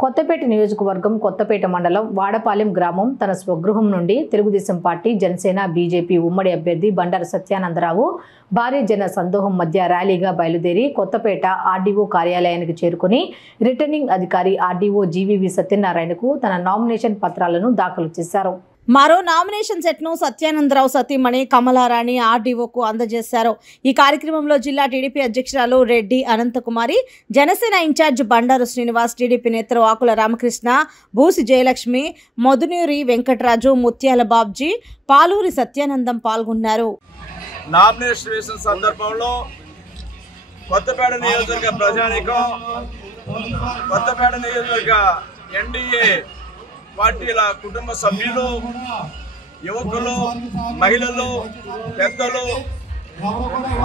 కొత్తపేట నియోజకవర్గం కొత్తపేట మండలం వాడపాలెం గ్రామం తన స్వగృహం నుండి తెలుగుదేశం పార్టీ జనసేన బీజేపీ ఉమ్మడి అభ్యర్థి బండారు సత్యానందరావు భారీ జన సందోహం మధ్య ర్యాలీగా బయలుదేరి కొత్తపేట ఆర్డీఓ కార్యాలయానికి చేరుకుని రిటర్నింగ్ అధికారి ఆర్డీఓ జీవీవి సత్యనారాయణకు తన నామినేషన్ పత్రాలను దాఖలు చేశారు. మరో నామినేషన్ సెట్ను సత్యానందరావు సతీమణి కమలారాణి ఆర్డీఓకు అందజేశారు. ఈ కార్యక్రమంలో జిల్లా టీడీపీ అధ్యక్షురాలు రెడ్డి అనంతకుమారి, జనసేన ఇన్ఛార్జ్ బండారు శ్రీనివాస్, టీడీపీ నేతలు ఆకుల రామకృష్ణ, బూసి జయలక్ష్మి, మొదునూరి వెంకటరాజు, ముత్యాల బాబ్జీ, పాలూరి సత్యానందం పాల్గొన్నారు. నామినేషన్ వేసిన సందర్భంలో కొత్తపేట నియోజకవర్గ ప్రజానీకం, కొత్తపేట నియోజకవర్గ ఎన్డీఏ పార్టీల కుటుంబ సభ్యులు, యువకులు, మహిళలు, పెద్దలు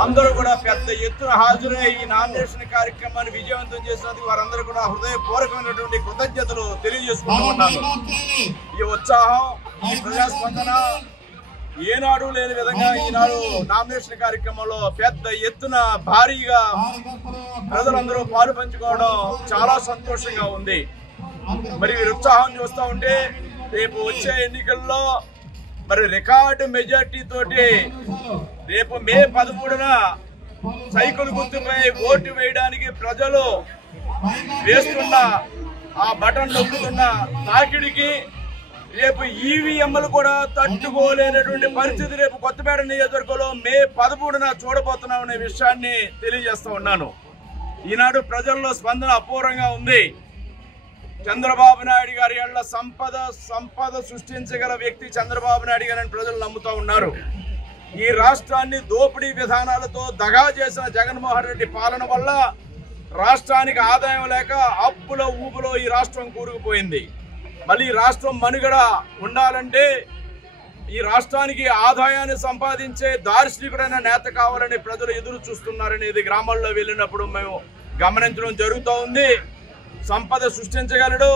అందరూ కూడా పెద్ద ఎత్తున హాజరై ఈ నామినేషన్ కార్యక్రమాన్ని విజయవంతం చేసినందుకు వారందరూ కూడా హృదయపూర్వకమైనటువంటి కృతజ్ఞతలు తెలియజేసుకుంటూ ఉన్నాను. ఈ ఉత్సాహం, ఈ ప్రజాస్పందన ఏనాడు లేని విధంగా ఈనాడు నామినేషన్ కార్యక్రమంలో పెద్ద ఎత్తున భారీగా ప్రజలందరూ పాలు పంచుకోవడం చాలా సంతోషంగా ఉంది. మరి ఉత్సాహం చూస్తూ ఉంటే రేపు వచ్చే ఎన్నికల్లో మరి రికార్డు మెజార్టీ తోటి రేపు మే 13న సైకిల్ గుర్తుపై ఓటు వేయడానికి ప్రజలు వేస్తున్న ఆ బటన్ నొక్కుతున్న తాకిడికి రేపు ఈవీఎంలు కూడా తట్టుకోలేనటువంటి పరిస్థితి రేపు కొత్తపేట నియోజకవర్గంలో మే 13న చూడబోతున్నాం అనే విషయాన్ని తెలియజేస్తూ ఉన్నాను. ఈనాడు ప్రజల్లో స్పందన అపూర్వంగా ఉంది. చంద్రబాబు నాయుడు గారి ఏళ్ల సంపద సృష్టించగల వ్యక్తి చంద్రబాబు నాయుడు గారిని ప్రజలు నమ్ముతూ ఉన్నారు. ఈ రాష్ట్రాన్ని దోపిడీ విధానాలతో దగా చేసిన జగన్మోహన్ రెడ్డి పాలన వల్ల రాష్ట్రానికి ఆదాయం లేక అప్పుల ఊపులో ఈ రాష్ట్రం కూరుకుపోయింది. మళ్ళీ రాష్ట్రం మనుగడ ఉండాలంటే ఈ రాష్ట్రానికి ఆదాయాన్ని సంపాదించే దార్శనికుడైన నేత కావాలని ప్రజలు ఎదురు చూస్తున్నారనేది గ్రామాల్లో వెళ్ళినప్పుడు మేము గమనించడం జరుగుతూ ఉంది. సంపద సృష్టించగలడు,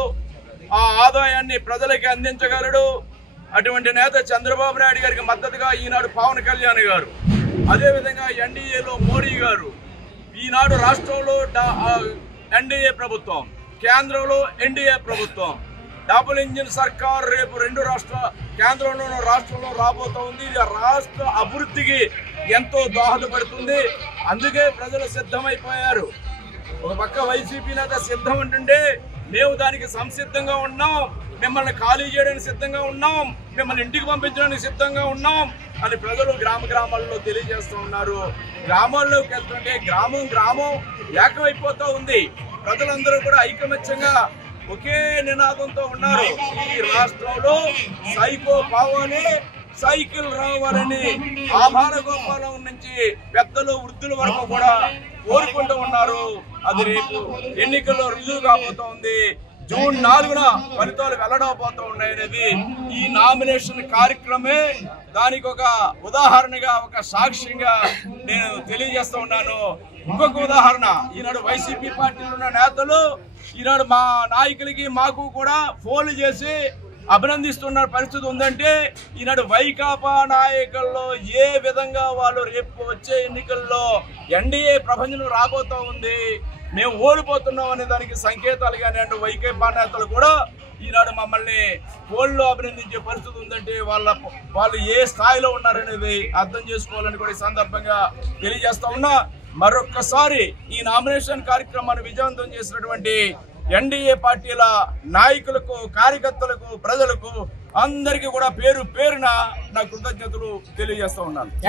ఆ ఆదాయాన్ని ప్రజలకి అందించగలడు. అటువంటి నేత చంద్రబాబు నాయుడు గారికి మద్దతుగా ఈనాడు పవన్ కళ్యాణ్ గారు, అదేవిధంగా ఎన్డీఏలో మోడీ గారు, ఈనాడు రాష్ట్రంలో ఎన్డీఏ ప్రభుత్వం, కేంద్రంలో ఎన్డీఏ ప్రభుత్వం, డబుల్ ఇంజిన్ సర్కార్ రేపు రెండు కేంద్రంలోనూ రాష్ట్రంలో రాబోతూ ఉంది. ఇది రాష్ట్ర అభివృద్ధికి ఎంతో దోహదపడుతుంది. అందుకే ప్రజలు సిద్ధమైపోయారు. ఒక పక్క వైసీపీ నేత సిద్ధం అంటుంటే మేము దానికి సంసిద్ధంగా ఉన్నాం, మిమ్మల్ని ఖాళీ చేయడానికి సిద్ధంగా ఉన్నాం, మిమ్మల్ని ఇంటికి పంపించడానికి సిద్ధంగా ఉన్నాం అని ప్రజలు గ్రామాల్లో తెలియజేస్తూ ఉన్నారు. గ్రామాల్లోకి వెళ్తుంటే గ్రామం ఏకమైపోతూ ఉంది. ప్రజలందరూ కూడా ఐకమత్యంగా ఒకే నినాదంతో ఉన్నారు. ఈ రాష్ట్రంలో సైకో పోవాలి, సైకిల్ రావాలని ఆభార గోపాలం నుంచి పెద్దలు వృద్ధుల వరకు కూడా కోరుకుంటూ ఉన్నారు. అది రేపు ఎన్నికల్లో రుజువు కాబోతూ ఉంది. జూన్ 4న ఫలితాలు వెల్లడవబోతూ ఉన్నాయనేది ఈ నామినేషన్ కార్యక్రమే దానికి ఒక ఉదాహరణగా, ఒక సాక్ష్యంగా నేను తెలియజేస్తూ ఉన్నాను. ఇంకొక ఉదాహరణ, ఈనాడు వైసీపీ పార్టీలో ఉన్న నేతలు ఈనాడు మా నాయకులకి మాకు కూడా ఫోన్లు చేసి అభినందిస్తున్న పరిస్థితి ఉందంటే ఈనాడు వైకాపా నాయకుల్లో ఏ విధంగా వాళ్ళు రేపు వచ్చే ఎన్నికల్లో ఎన్డీఏ ప్రభంజనం రాబోతూ ఉంది, మేము ఓడిపోతున్నాం అనే దానికి సంకేతాలు. కానీ అంటే వైకాపా నేతలు కూడా ఈనాడు మమ్మల్ని ఫోన్లో అభినందించే పరిస్థితి ఉందంటే వాళ్ళు ఏ స్థాయిలో ఉన్నారనేది అర్థం చేసుకోవాలని కూడా ఈ సందర్భంగా తెలియజేస్తా ఉన్నా. మరొక్కసారి ఈ నామినేషన్ కార్యక్రమాన్ని విజయవంతం చేసినటువంటి ఎన్డీఏ పార్టీల నాయకులకు, కార్యకర్తలకు, ప్రజలకు అందరికీ కూడా పేరు పేరున నా కృతజ్ఞతలు తెలియజేస్తూ ఉన్నాను.